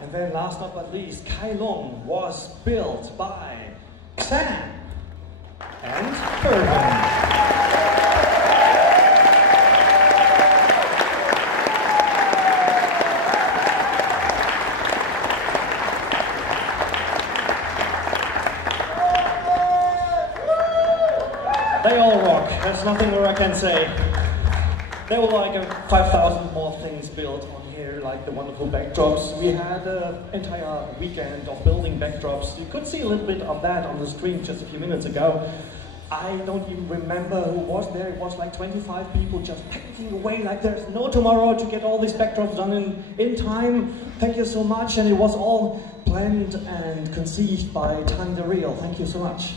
And then last but not least, Kai Long was built by Sam and Urban. They all rock, there's nothing more I can say. There were like 5,000 more things built on here, like the wonderful backdrops. We had an entire weekend of building backdrops. You could see a little bit of that on the screen just a few minutes ago. I don't even remember who was there. It was like 25 people just packing away like there's no tomorrow to get all these backdrops done in time. Thank you so much, and it was all planned and conceived by Tiny the Real. Thank you so much.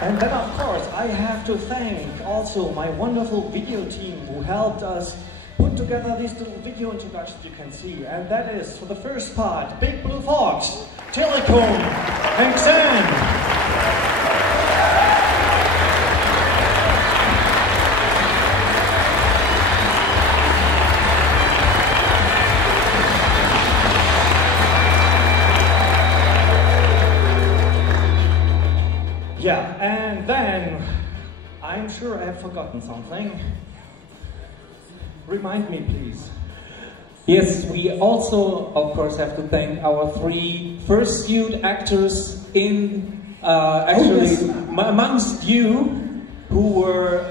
And then, of course, I have to thank also my wonderful video team who helped us put together these little video introductions you can see. And that is, for the first part, Big Blue Fox, Telecom, and Sam. Yeah, and then, I'm sure I have forgotten something. Remind me, please. Yes, we also, of course, have to thank our 3 fursuit actors in, amongst you, who were,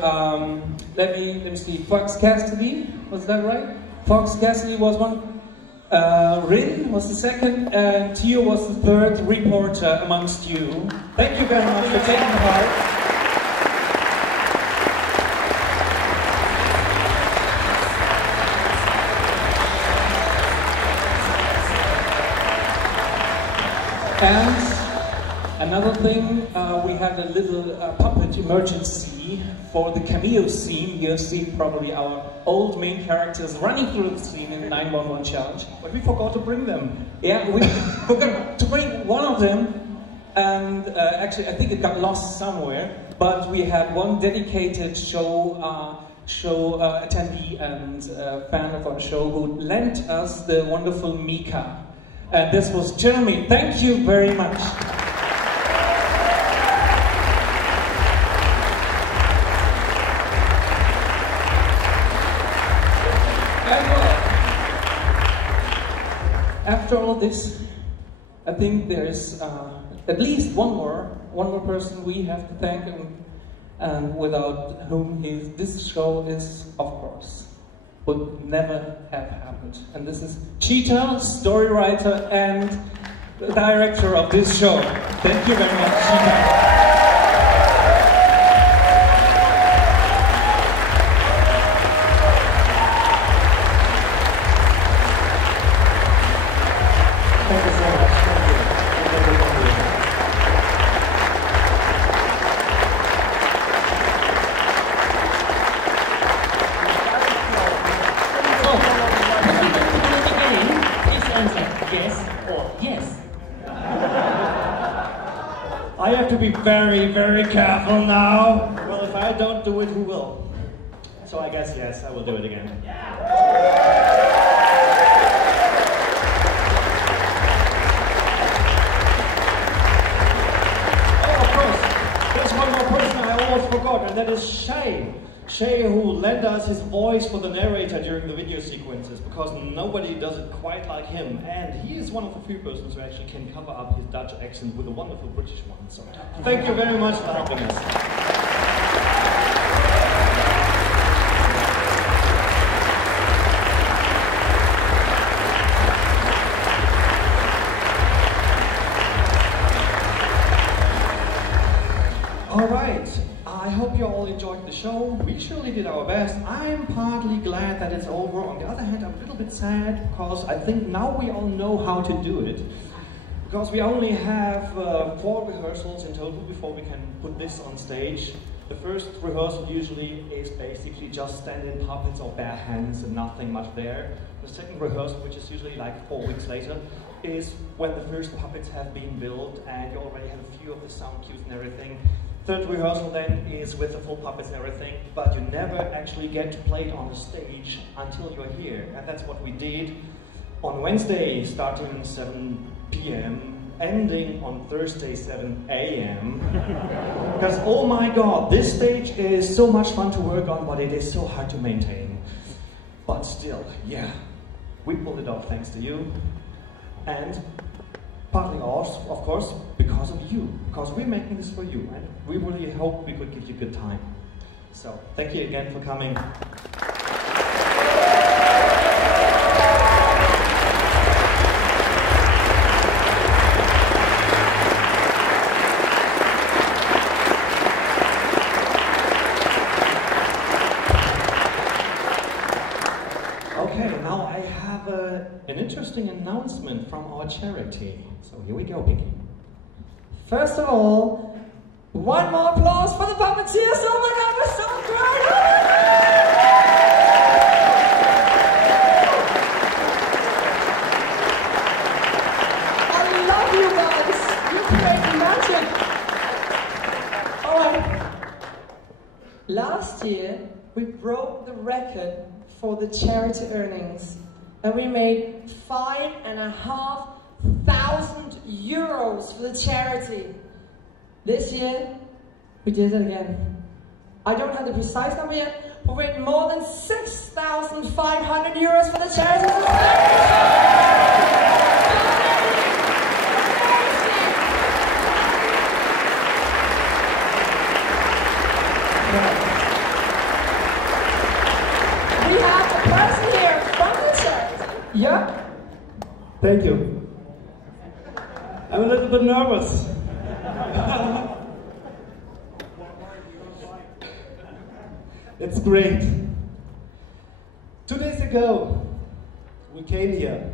let me see, Fox Cassidy, was that right? Fox Cassidy was one. Rin was the second, and Tio was the third reporter amongst you. Thank you very much for taking part. And another thing, we had a little puppet emergency for the cameo scene. You've seen probably our old main characters running through the scene in the 911 challenge. But we forgot to bring them. Yeah, we forgot to bring one of them, and actually I think it got lost somewhere. But we had one dedicated show attendee and fan of our show who lent us the wonderful Mika. And this was Jeremy. Thank you very much. After all this, I think there is at least one more person we have to thank, and without whom this show is, of course, would never have happened. And this is Cheetah, story writer and director of this show. Thank you very much, Cheetah. I have to be very, very careful now. Well, if I don't do it, who will? So I guess yes, I will do it again. Oh, of course, there's one more person I almost forgot, and that is Shay. Shay, who lent us his voice for the narrator during the video sequences, because nobody does it quite like him, and he is one of the few persons who actually can cover up his Dutch accent with a wonderful British one. So thank you very much for helping us. All right. I hope you all enjoyed the show. We surely did our best. I'm partly glad that it's over. On the other hand, I'm a little bit sad because I think now we all know how to do it. Because we only have 4 rehearsals in total before we can put this on stage. The first rehearsal usually is basically just stand-in puppets or bare hands and nothing much there. The second rehearsal, which is usually like 4 weeks later, is when the first puppets have been built and you already have a few of the sound cues and everything. Third rehearsal then is with the full puppets and everything, but you never actually get to play it on the stage until you're here. And that's what we did on Wednesday, starting 7 p.m., ending on Thursday, 7 a.m. Because, oh my god, this stage is so much fun to work on, but it is so hard to maintain. But still, yeah, we pulled it off thanks to you. And partly also, of course, because of you. Because we're making this for you, and we really hope we could give you a good time. So, thank you again for coming. An interesting announcement from our charity. So here we go, Pinky. First of all, one more applause for the puppeteers. Oh my god, they're so great! I love you guys. You create magic. Alright. Last year, we broke the record for the charity earnings. And we made 5,500 euros for the charity. This year, we did it again. I don't have the precise number yet, but we made more than 6,500 euros for the charity. We have a person here from the charity. Yeah? Thank you. I'm a little bit nervous. It's great. 2 days ago, we came here.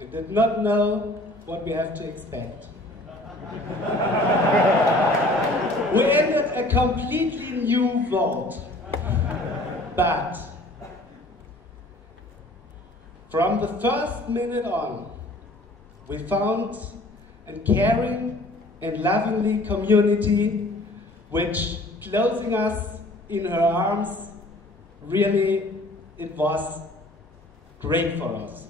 We did not know what we have to expect. We entered a completely new world. But from the first minute on, we found a caring and lovingly community which closing us in her arms, really, it was great for us.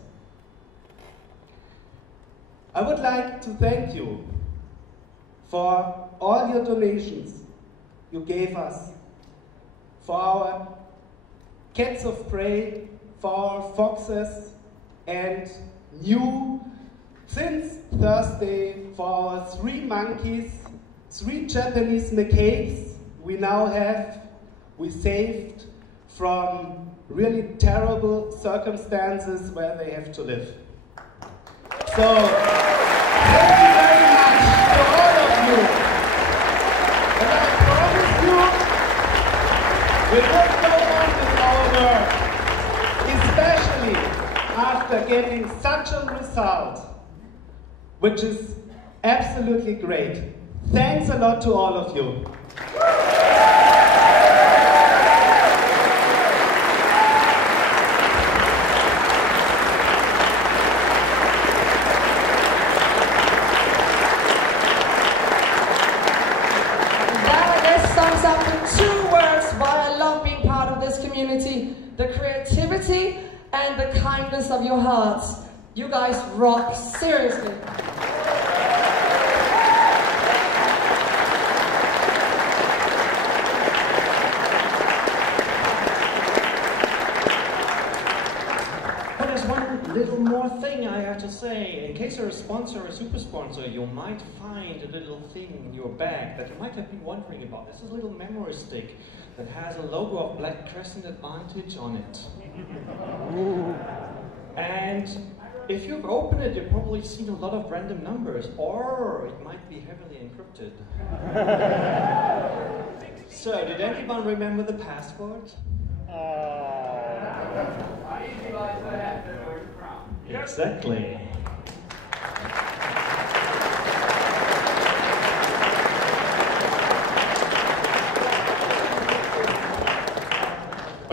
I would like to thank you for all your donations you gave us, for our cats of prey, for our foxes, and new, since Thursday, for our 3 monkeys, 3 Japanese macaques we saved from really terrible circumstances where they have to live. So, thank you very much to all of you. And I promise you, we will go on with our work, especially after getting such a result, which is absolutely great. Thanks a lot to all of you. The creativity and the kindness of your hearts. You guys rock, seriously. But there's one little more thing I have to say. In case you're a sponsor or a super sponsor, you might find a little thing in your bag that you might have been wondering about. This is a little memory stick that has a logo of Black Crescent Advantage on it. And if you've opened it, you've probably seen a lot of random numbers, or it might be heavily encrypted. So, did anyone remember the password? Exactly.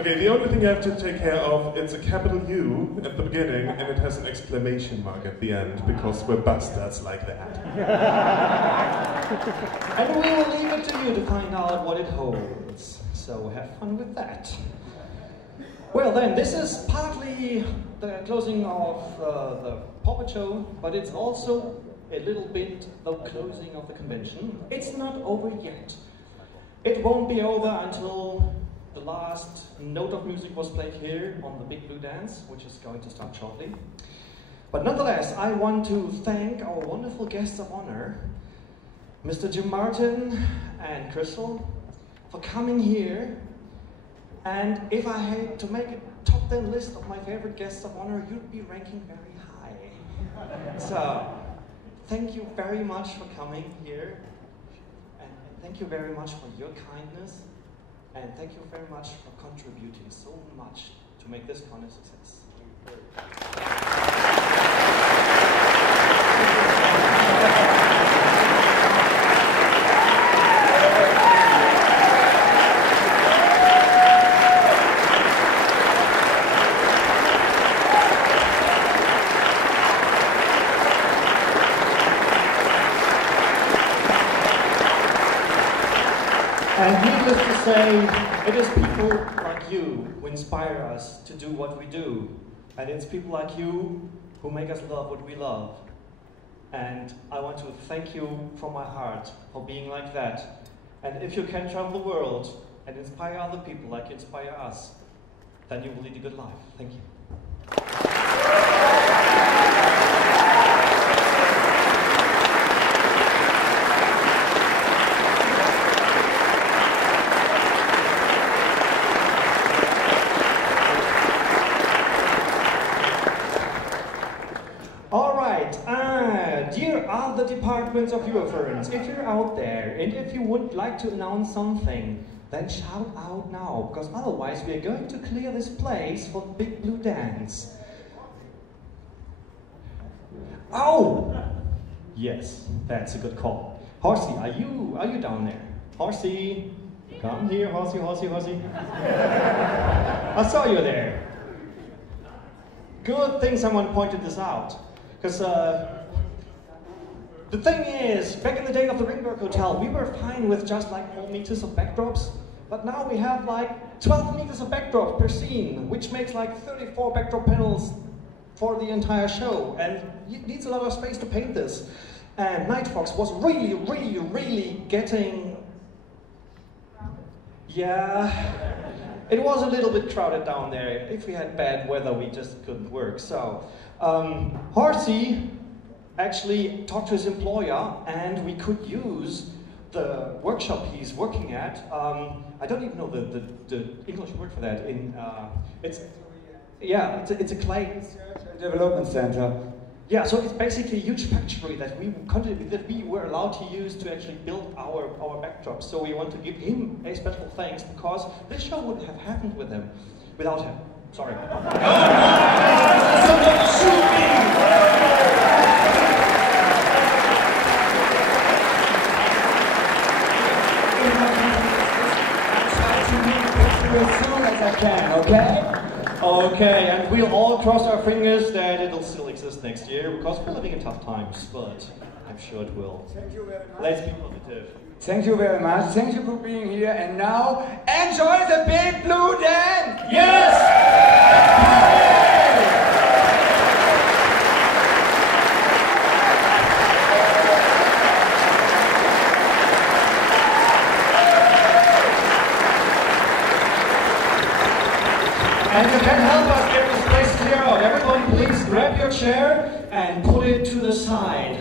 Okay, the only thing you have to take care of, it's a capital U at the beginning, and it has an exclamation mark at the end, because we're bastards like that. And we will leave it to you to find out what it holds. So have fun with that. Well then, this is partly the closing of the Paw Pet Show, but it's also a little bit the closing of the convention. It's not over yet. It won't be over until the last note of music was played here on the Big Blue Dance, which is going to start shortly. But nonetheless, I want to thank our wonderful guests of honor, Mr. Jim Martin and Crystal, for coming here. And if I had to make a top 10 list of my favorite guests of honor, you'd be ranking very high. So, thank you very much for coming here. And thank you very much for your kindness. And thank you very much for contributing so much to make this con a success. And needless to say, it is people like you who inspire us to do what we do. And it's people like you who make us love what we love. And I want to thank you from my heart for being like that. And if you can travel the world and inspire other people like you inspire us, then you will lead a good life. Thank you. Dear other departments of your firms, if you're out there and if you would like to announce something, then shout out now, because otherwise we are going to clear this place for the Big Blue Dance. Oh! Yes, that's a good call. Horsey, are you down there? Horsey, come here, Horsey, Horsey, Horsey. I saw you there. Good thing someone pointed this out, because the thing is, back in the day of the Ringberg Hotel, we were fine with just like 4 meters of backdrops, but now we have like 12 meters of backdrops per scene, which makes like 34 backdrop panels for the entire show, and it needs a lot of space to paint this. And Night Fox was really getting... Yeah, it was a little bit crowded down there. If we had bad weather, we just couldn't work. So, Horsey actually talked to his employer, and we could use the workshop he's working at. I don't even know the English word for that. It's a clay development center. Yeah, so it's basically a huge factory that we were allowed to use to actually build our backdrops. So we want to give him a special thanks, because this show wouldn't have happened without him. Sorry. Somebody shoot me! As soon as I can, okay? Okay, and we'll all cross our fingers that it'll still exist next year, because we're living in tough times, but I'm sure it will. Thank you very much. Let's be positive. Thank you very much. Thank you for being here, and now enjoy the Big Blue Dance! Yes! And you can help us get this place clear out. Everyone, please grab your chair and put it to the side.